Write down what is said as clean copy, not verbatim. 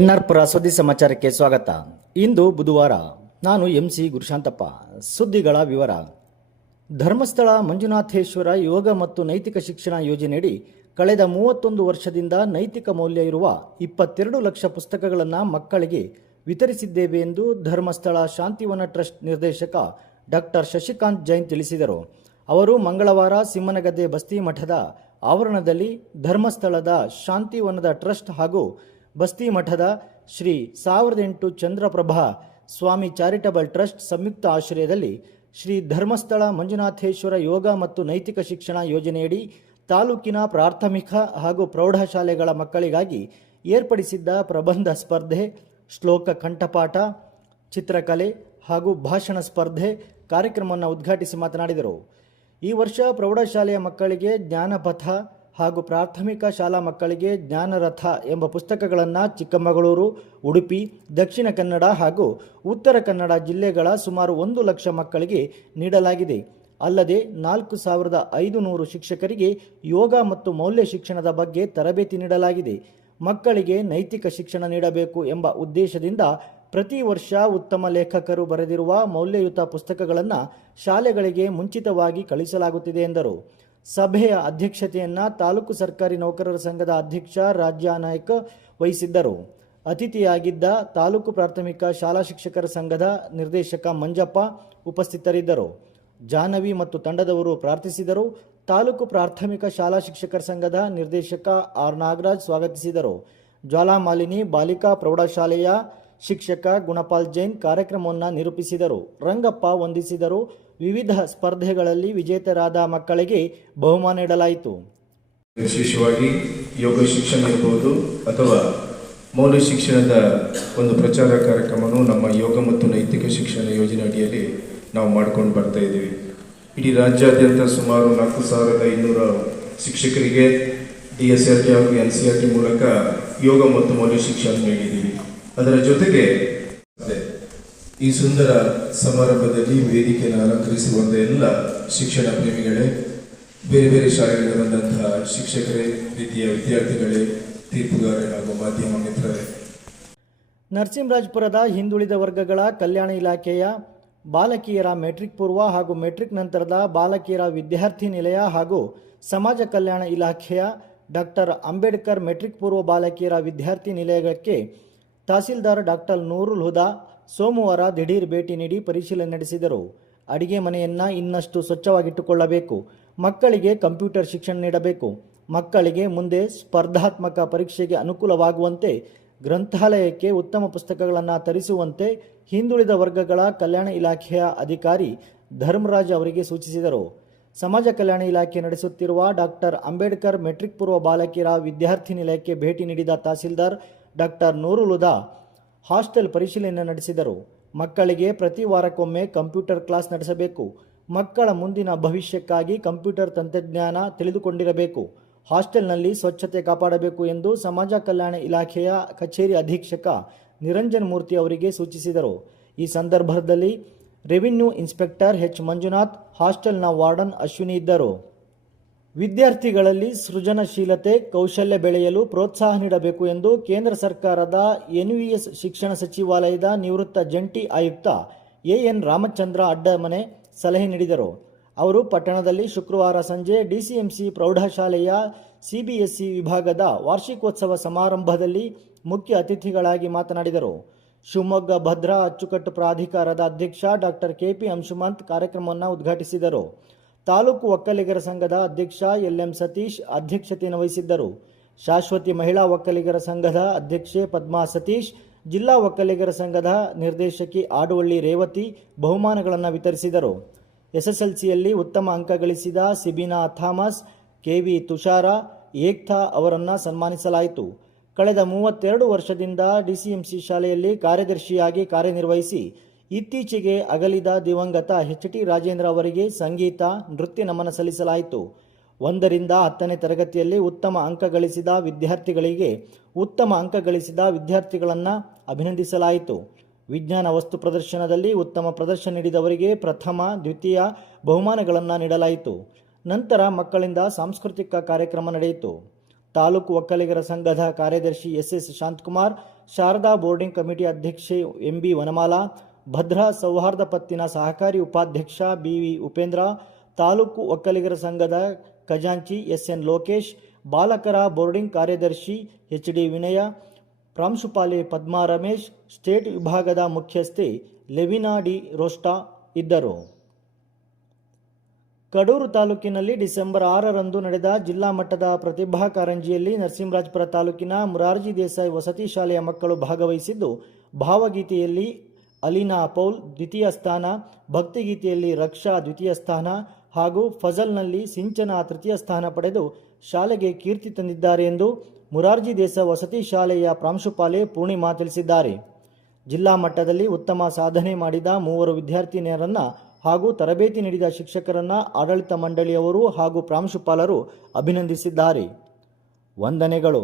ಎನ್ಆರ್ಪುರ ಸುದ್ದಿ ಸಮಾಚಾರಕ್ಕೆ ಸ್ವಾಗತ. ಇಂದು ಬುಧವಾರ. ನಾನು ಎಂಸಿ ಗುರುಶಾಂತಪ್ಪ. ಸುದ್ದಿಗಳ ವಿವರ. ಧರ್ಮಸ್ಥಳ ಮಂಜುನಾಥೇಶ್ವರ ಯೋಗ ಮತ್ತು ನೈತಿಕ ಶಿಕ್ಷಣ ಯೋಜನೆಯಡಿ ಕಳೆದ 31 ವರ್ಷದಿಂದ ನೈತಿಕ ಮೌಲ್ಯ ಇರುವ 22 ಲಕ್ಷ ಪುಸ್ತಕಗಳನ್ನು ಮಕ್ಕಳಿಗೆ ವಿತರಿಸಿದ್ದೇವೆ ಎಂದು ಧರ್ಮಸ್ಥಳ ಶಾಂತಿವನ ಟ್ರಸ್ಟ್ ನಿರ್ದೇಶಕ ಡಾಕ್ಟರ್ ಶಶಿಕಾಂತ್ ಜೈನ್ ತಿಳಿಸಿದರು. ಅವರು ಮಂಗಳವಾರ ಸಿಮ್ಮನಗದ್ದೆ ಬಸ್ತಿ ಮಠದ ಆವರಣದಲ್ಲಿ ಧರ್ಮಸ್ಥಳದ ಶಾಂತಿವನದ ಟ್ರಸ್ಟ್ ಹಾಗೂ ಬಸ್ತಿ ಮಠದ ಶ್ರೀ 1008 ಚಂದ್ರಪ್ರಭಾ ಸ್ವಾಮಿ ಚಾರಿಟಬಲ್ ಟ್ರಸ್ಟ್ ಸಂಯುಕ್ತ ಆಶ್ರಯದಲ್ಲಿ ಶ್ರೀ ಧರ್ಮಸ್ಥಳ ಮಂಜುನಾಥೇಶ್ವರ ಯೋಗ ಮತ್ತು ನೈತಿಕ ಶಿಕ್ಷಣ ಯೋಜನೆಯಡಿ ತಾಲೂಕಿನ ಪ್ರಾಥಮಿಕ ಹಾಗೂ ಪ್ರೌಢಶಾಲೆಗಳ ಮಕ್ಕಳಿಗಾಗಿ ಏರ್ಪಡಿಸಿದ್ದ ಪ್ರಬಂಧ ಸ್ಪರ್ಧೆ, ಶ್ಲೋಕ ಕಂಠಪಾಠ, ಚಿತ್ರಕಲೆ ಹಾಗೂ ಭಾಷಣ ಸ್ಪರ್ಧೆ ಕಾರ್ಯಕ್ರಮವನ್ನು ಉದ್ಘಾಟಿಸಿ ಮಾತನಾಡಿದರು. ಈ ವರ್ಷ ಪ್ರೌಢಶಾಲೆಯ ಮಕ್ಕಳಿಗೆ ಜ್ಞಾನಪಥ ಹಾಗೂ ಪ್ರಾಥಮಿಕ ಶಾಲಾ ಮಕ್ಕಳಿಗೆ ಜ್ಞಾನರಥ ಎಂಬ ಪುಸ್ತಕಗಳನ್ನು ಚಿಕ್ಕಮಗಳೂರು, ಉಡುಪಿ, ದಕ್ಷಿಣ ಕನ್ನಡ ಹಾಗೂ ಉತ್ತರ ಕನ್ನಡ ಜಿಲ್ಲೆಗಳ ಸುಮಾರು 1 ಲಕ್ಷ ಮಕ್ಕಳಿಗೆ ನೀಡಲಾಗಿದೆ. ಅಲ್ಲದೆ 4500 ಶಿಕ್ಷಕರಿಗೆ ಯೋಗ ಮತ್ತು ಮೌಲ್ಯ ಶಿಕ್ಷಣದ ಬಗ್ಗೆ ತರಬೇತಿ ನೀಡಲಾಗಿದೆ. ಮಕ್ಕಳಿಗೆ ನೈತಿಕ ಶಿಕ್ಷಣ ನೀಡಬೇಕು ಎಂಬ ಉದ್ದೇಶದಿಂದ ಪ್ರತಿ ವರ್ಷ ಉತ್ತಮ ಲೇಖಕರು ಬರೆದಿರುವ ಮೌಲ್ಯಯುತ ಪುಸ್ತಕಗಳನ್ನು ಶಾಲೆಗಳಿಗೆ ಮುಂಚಿತವಾಗಿ ಕಳಿಸಲಾಗುತ್ತಿದೆ ಎಂದರು. ಸಭೆಯ ಅಧ್ಯಕ್ಷತೆಯನ್ನು ತಾಲೂಕು ಸರ್ಕಾರಿ ನೌಕರರ ಸಂಘದ ಅಧ್ಯಕ್ಷ ರಾಜ್ಯ ನಾಯಕ್ ವಹಿಸಿದ್ದರು. ಅತಿಥಿಯಾಗಿದ್ದ ತಾಲೂಕು ಪ್ರಾಥಮಿಕ ಶಾಲಾ ಶಿಕ್ಷಕರ ಸಂಘದ ನಿರ್ದೇಶಕ ಮಂಜಪ್ಪ ಉಪಸ್ಥಿತರಿದ್ದರು. ಜಾಹ್ನವಿ ಮತ್ತು ತಂಡದವರು ಪ್ರಾರ್ಥಿಸಿದರು. ತಾಲೂಕು ಪ್ರಾಥಮಿಕ ಶಾಲಾ ಶಿಕ್ಷಕರ ಸಂಘದ ನಿರ್ದೇಶಕ ಆರ್ ನಾಗರಾಜ್ ಸ್ವಾಗತಿಸಿದರು. ಜ್ವಾಲಾಮಾಲಿನಿ ಬಾಲಿಕಾ ಪ್ರೌಢಶಾಲೆಯ ಶಿಕ್ಷಕ ಗುಣಪಾಲ್ ಜೈನ್ ಕಾರ್ಯಕ್ರಮವನ್ನು ನಿರೂಪಿಸಿದರು. ರಂಗಪ್ಪ ವಂದಿಸಿದರು. ವಿವಿಧ ಸ್ಪರ್ಧೆಗಳಲ್ಲಿ ವಿಜೇತರಾದ ಮಕ್ಕಳಿಗೆ ಬಹುಮಾನ ನೀಡಲಾಯಿತು. ವಿಶೇಷವಾಗಿ ಯೋಗ ಶಿಕ್ಷಣ ಇರಬಹುದು ಅಥವಾ ಮೌಲ್ಯ ಶಿಕ್ಷಣದ ಒಂದು ಪ್ರಚಾರ ಕಾರ್ಯಕ್ರಮವನ್ನು ನಮ್ಮ ಯೋಗ ಮತ್ತು ನೈತಿಕ ಶಿಕ್ಷಣ ಯೋಜನೆ ಅಡಿಯಲ್ಲಿ ನಾವು ಮಾಡ್ಕೊಂಡು ಬರ್ತಾ ಇದ್ದೀವಿ. ಇಡೀ ರಾಜ್ಯಾದ್ಯಂತ ಸುಮಾರು 4500 ಶಿಕ್ಷಕರಿಗೆ DSRT ಹಾಗೂ NCERT ಮೂಲಕ ಯೋಗ ಮತ್ತು ಮೌಲ್ಯ ಶಿಕ್ಷಣ ನೀಡಿದ್ದೀವಿ. ಅದರ ಜೊತೆಗೆ ಈ ಸುಂದರ ಸಮಾರಂಭದಲ್ಲಿ ವೇದಿಕೆಯನ್ನು ಅಲಂಕರಿಸುವಂಥ ಎಲ್ಲ ಶಿಕ್ಷಣ ಪ್ರೇಮಿಗಳೇ, ಬೇರೆ ಬೇರೆ ಶಾಲೆಗಳಿಗೆ ಬಂದಂತಹ ಶಿಕ್ಷಕರೇ, ರೀತಿಯ ವಿದ್ಯಾರ್ಥಿಗಳೇ, ತೀರ್ಪುಗಾರರೇ ಹಾಗೂ ಮಾಧ್ಯಮ ಮಿತ್ರರೇ. ನರಸಿಂಹರಾಜಪುರದ ಹಿಂದುಳಿದ ವರ್ಗಗಳ ಕಲ್ಯಾಣ ಇಲಾಖೆಯ ಬಾಲಕಿಯರ ಮೆಟ್ರಿಕ್ ಪೂರ್ವ ಹಾಗೂ ಮೆಟ್ರಿಕ್ ನಂತರದ ಬಾಲಕಿಯರ ವಿದ್ಯಾರ್ಥಿ ನಿಲಯ ಹಾಗೂ ಸಮಾಜ ಕಲ್ಯಾಣ ಇಲಾಖೆಯ ಡಾಕ್ಟರ್ ಅಂಬೇಡ್ಕರ್ ಮೆಟ್ರಿಕ್ ಪೂರ್ವ ಬಾಲಕಿಯರ ವಿದ್ಯಾರ್ಥಿ ನಿಲಯಕ್ಕೆ ತಹಸೀಲ್ದಾರ್ ಡಾಕ್ಟರ್ ನೂರುಲ್ ಹುದಾ ಸೋಮವಾರ ದಿಢೀರ್ ಭೇಟಿ ನೀಡಿ ಪರಿಶೀಲನೆ ನಡೆಸಿದರು. ಅಡಿಗೆ ಮನೆಯನ್ನು ಇನ್ನಷ್ಟು ಸ್ವಚ್ಛವಾಗಿಟ್ಟುಕೊಳ್ಳಬೇಕು. ಮಕ್ಕಳಿಗೆ ಕಂಪ್ಯೂಟರ್ ಶಿಕ್ಷಣ ನೀಡಬೇಕು. ಮಕ್ಕಳಿಗೆ ಮುಂದೆ ಸ್ಪರ್ಧಾತ್ಮಕ ಪರೀಕ್ಷೆಗೆ ಅನುಕೂಲವಾಗುವಂತೆ ಗ್ರಂಥಾಲಯಕ್ಕೆ ಉತ್ತಮ ಪುಸ್ತಕಗಳನ್ನು ತರಿಸುವಂತೆ ಹಿಂದುಳಿದ ವರ್ಗಗಳ ಕಲ್ಯಾಣ ಇಲಾಖೆಯ ಅಧಿಕಾರಿ ಧರ್ಮರಾಜ್ ಅವರಿಗೆ ಸೂಚಿಸಿದರು. ಸಮಾಜ ಕಲ್ಯಾಣ ಇಲಾಖೆ ನಡೆಸುತ್ತಿರುವ ಡಾಕ್ಟರ್ ಅಂಬೇಡ್ಕರ್ ಮೆಟ್ರಿಕ್ ಪೂರ್ವ ಬಾಲಕಿಯರ ವಿದ್ಯಾರ್ಥಿ ನಿಲಯಕ್ಕೆ ಭೇಟಿ ನೀಡಿದ ತಹಸೀಲ್ದಾರ್ ಡಾಕ್ಟರ್ ನೂರುಲ್ ಹುದಾ ಹಾಸ್ಟೆಲ್ ಪರಿಶೀಲನೆ ನಡೆಸಿದರು. ಮಕ್ಕಳಿಗೆ ಪ್ರತಿ ವಾರಕ್ಕೊಮ್ಮೆ ಕಂಪ್ಯೂಟರ್ ಕ್ಲಾಸ್ ನಡೆಸಬೇಕು. ಮಕ್ಕಳ ಮುಂದಿನ ಭವಿಷ್ಯಕ್ಕಾಗಿ ಕಂಪ್ಯೂಟರ್ ತಂತ್ರಜ್ಞಾನ ತಿಳಿದುಕೊಂಡಿರಬೇಕು. ಹಾಸ್ಟೆಲ್ನಲ್ಲಿ ಸ್ವಚ್ಛತೆ ಕಾಪಾಡಬೇಕು ಎಂದು ಸಮಾಜ ಕಲ್ಯಾಣ ಇಲಾಖೆಯ ಕಚೇರಿ ಅಧೀಕ್ಷಕ ನಿರಂಜನ್ ಮೂರ್ತಿ ಅವರಿಗೆ ಸೂಚಿಸಿದರು. ಈ ಸಂದರ್ಭದಲ್ಲಿ ರೆವಿನ್ಯೂ ಇನ್ಸ್ಪೆಕ್ಟರ್ ಎಚ್ ಮಂಜುನಾಥ್, ಹಾಸ್ಟೆಲ್ನ ವಾರ್ಡನ್ ಅಶ್ವಿನಿ ಇದ್ದರು. ವಿದ್ಯಾರ್ಥಿಗಳಲ್ಲಿ ಸೃಜನಶೀಲತೆ, ಕೌಶಲ್ಯ ಬೆಳೆಯಲು ಪ್ರೋತ್ಸಾಹ ನೀಡಬೇಕು ಎಂದು ಕೇಂದ್ರ ಸರ್ಕಾರದ NVS ಶಿಕ್ಷಣ ಸಚಿವಾಲಯದ ನಿವೃತ್ತ ಜಂಟಿ ಆಯುಕ್ತ AN ರಾಮಚಂದ್ರ ಅಡ್ಡಮನೆ ಸಲಹೆ ನೀಡಿದರು. ಅವರು ಪಟ್ಟಣದಲ್ಲಿ ಶುಕ್ರವಾರ ಸಂಜೆ DCMC ಪ್ರೌಢಶಾಲೆಯ CBSE ವಿಭಾಗದ ವಾರ್ಷಿಕೋತ್ಸವ ಸಮಾರಂಭದಲ್ಲಿ ಮುಖ್ಯ ಅತಿಥಿಗಳಾಗಿ ಮಾತನಾಡಿದರು. ಶಿವಮೊಗ್ಗ ಭದ್ರಾ ಅಚ್ಚುಕಟ್ಟು ಪ್ರಾಧಿಕಾರದ ಅಧ್ಯಕ್ಷ ಡಾಕ್ಟರ್ KP ಅಂಶುಮಂತ್ ಕಾರ್ಯಕ್ರಮವನ್ನು ಉದ್ಘಾಟಿಸಿದರು. ತಾಲೂಕು ಒಕ್ಕಲಿಗರ ಸಂಘದ ಅಧ್ಯಕ್ಷ LM ಸತೀಶ್ ಅಧ್ಯಕ್ಷತೆಯನ್ನು ವಹಿಸಿದ್ದರು. ಶಾಶ್ವತಿ ಮಹಿಳಾ ಒಕ್ಕಲಿಗರ ಸಂಘದ ಅಧ್ಯಕ್ಷೆ ಪದ್ಮಾ ಸತೀಶ್, ಜಿಲ್ಲಾ ಒಕ್ಕಲಿಗರ ಸಂಘದ ನಿರ್ದೇಶಕಿ ಆಡುವಳ್ಳಿ ರೇವತಿ ಬಹುಮಾನಗಳನ್ನು ವಿತರಿಸಿದರು. SSLCಯಲ್ಲಿ ಉತ್ತಮ ಅಂಕ ಗಳಿಸಿದ ಸಿಬಿನಾ ಥಾಮಸ್, KV ತುಷಾರ, ಏಕ್ತಾ ಅವರನ್ನು ಸನ್ಮಾನಿಸಲಾಯಿತು. ಕಳೆದ 32 ವರ್ಷದಿಂದ DCMC ಶಾಲೆಯಲ್ಲಿ ಕಾರ್ಯದರ್ಶಿಯಾಗಿ ಕಾರ್ಯನಿರ್ವಹಿಸಿ ಇತ್ತೀಚೆಗೆ ಅಗಲಿದ ದಿವಂಗತ HT ರಾಜೇಂದ್ರ ಅವರಿಗೆ ಸಂಗೀತ, ನೃತ್ಯ ನಮನ ಸಲ್ಲಿಸಲಾಯಿತು. 1ರಿಂದ 10ನೇ ತರಗತಿಯಲ್ಲಿ ಉತ್ತಮ ಅಂಕ ಗಳಿಸಿದ ವಿದ್ಯಾರ್ಥಿಗಳಿಗೆ ಉತ್ತಮ ಅಂಕ ಗಳಿಸಿದ ವಿದ್ಯಾರ್ಥಿಗಳನ್ನು ಅಭಿನಂದಿಸಲಾಯಿತು. ವಿಜ್ಞಾನ ವಸ್ತು ಪ್ರದರ್ಶನದಲ್ಲಿ ಉತ್ತಮ ಪ್ರದರ್ಶನ ನೀಡಿದವರಿಗೆ ಪ್ರಥಮ, ದ್ವಿತೀಯ ಬಹುಮಾನಗಳನ್ನು ನೀಡಲಾಯಿತು. ನಂತರ ಮಕ್ಕಳಿಂದ ಸಾಂಸ್ಕೃತಿಕ ಕಾರ್ಯಕ್ರಮ ನಡೆಯಿತು. ತಾಲೂಕು ಒಕ್ಕಲಿಗರ ಸಂಘದ ಕಾರ್ಯದರ್ಶಿ S Shantakumar, Sharada boarding committee ಅಧ್ಯಕ್ಷೆ MB ವನಮಾಲಾ, ಭದ್ರಾ ಸೌಹಾರ್ದ ಪತ್ತಿನ ಸಹಕಾರಿ ಉಪಾಧ್ಯಕ್ಷ BV ಉಪೇಂದ್ರ, ತಾಲೂಕು ಒಕ್ಕಲಿಗರ ಸಂಘದ ಖಜಾಂಚಿ SN ಲೋಕೇಶ್, ಬಾಲಕರ ಬೋರ್ಡಿಂಗ್ ಕಾರ್ಯದರ್ಶಿ HD ವಿನಯ, ಪ್ರಾಂಶುಪಾಲೆ ಪದ್ಮಾ ರಮೇಶ್, ಸ್ಟೇಟ್ ವಿಭಾಗದ ಮುಖ್ಯಸ್ಥೆ ಲೆವಿನಾ ಡಿ ರೋಸ್ಟಾ ಇದ್ದರು. ಕಡೂರು ತಾಲೂಕಿನಲ್ಲಿ ಡಿಸೆಂಬರ್ 6ರಂದು ನಡೆದ ಜಿಲ್ಲಾ ಮಟ್ಟದ ಪ್ರತಿಭಾ ಕಾರಂಜಿಯಲ್ಲಿ ನರಸಿಂಹರಾಜಪುರ ತಾಲೂಕಿನ ಮುರಾರ್ಜಿ ದೇಸಾಯಿ ವಸತಿ ಶಾಲೆಯ ಮಕ್ಕಳು ಭಾಗವಹಿಸಿದ್ದು, ಭಾವಗೀತೆಯಲ್ಲಿ ಅಲೀನಾ ಪೌಲ್ ದ್ವಿತೀಯ ಸ್ಥಾನ, ಭಕ್ತಿಗೀತೆಯಲ್ಲಿ ರಕ್ಷಾ ದ್ವಿತೀಯ ಸ್ಥಾನ ಹಾಗೂ ಫಜಲ್ನಲ್ಲಿ ಸಿಂಚನ ತೃತೀಯ ಸ್ಥಾನ ಪಡೆದು ಶಾಲೆಗೆ ಕೀರ್ತಿ ತಂದಿದ್ದಾರೆ ಎಂದು ಮುರಾರ್ಜಿ ದೇಸಾಯಿ ವಸತಿ ಶಾಲೆಯ ಪ್ರಾಂಶುಪಾಲೆ ಪೂರ್ಣಿಮಾ ತಿಳಿಸಿದ್ದಾರೆ. ಜಿಲ್ಲಾ ಮಟ್ಟದಲ್ಲಿ ಉತ್ತಮ ಸಾಧನೆ ಮಾಡಿದ 3 ವಿದ್ಯಾರ್ಥಿನಿಯರನ್ನು ಹಾಗೂ ತರಬೇತಿ ನೀಡಿದ ಶಿಕ್ಷಕರನ್ನು ಆಡಳಿತ ಮಂಡಳಿಯವರು ಹಾಗೂ ಪ್ರಾಂಶುಪಾಲರು ಅಭಿನಂದಿಸಿದ್ದಾರೆ. ವಂದನೆಗಳು.